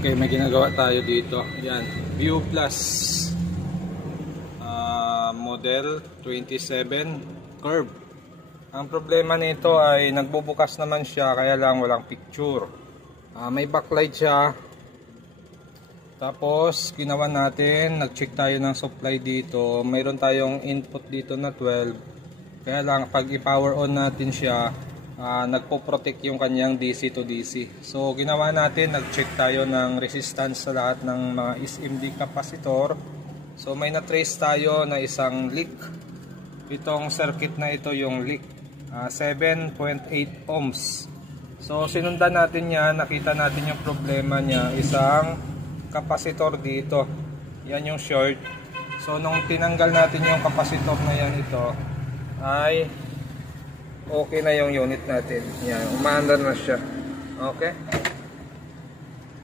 Okay, may ginagawa tayo dito. Yan, View Plus model 27 curve. Ang problema nito ay nagbubukas naman siya, kaya lang walang picture. May backlight siya. Tapos ginawa natin, nag-check tayo ng supply dito. Mayroon tayong input dito na 12. Kaya lang pag i-power on natin siya, nagpo-protect yung kanyang DC to DC. So ginawa natin, nag-check tayo ng resistance sa lahat ng mga SMD capacitor. So may na-trace tayo na isang leak. Itong circuit na ito yung leak, 7.8 ohms. So sinundan natin yan, nakita natin yung problema niya, isang capacitor dito. Yan yung short. So nung tinanggal natin yung capacitor na yan, ito ay okay na yung unit natin. Yan, umaandar na siya. Okay.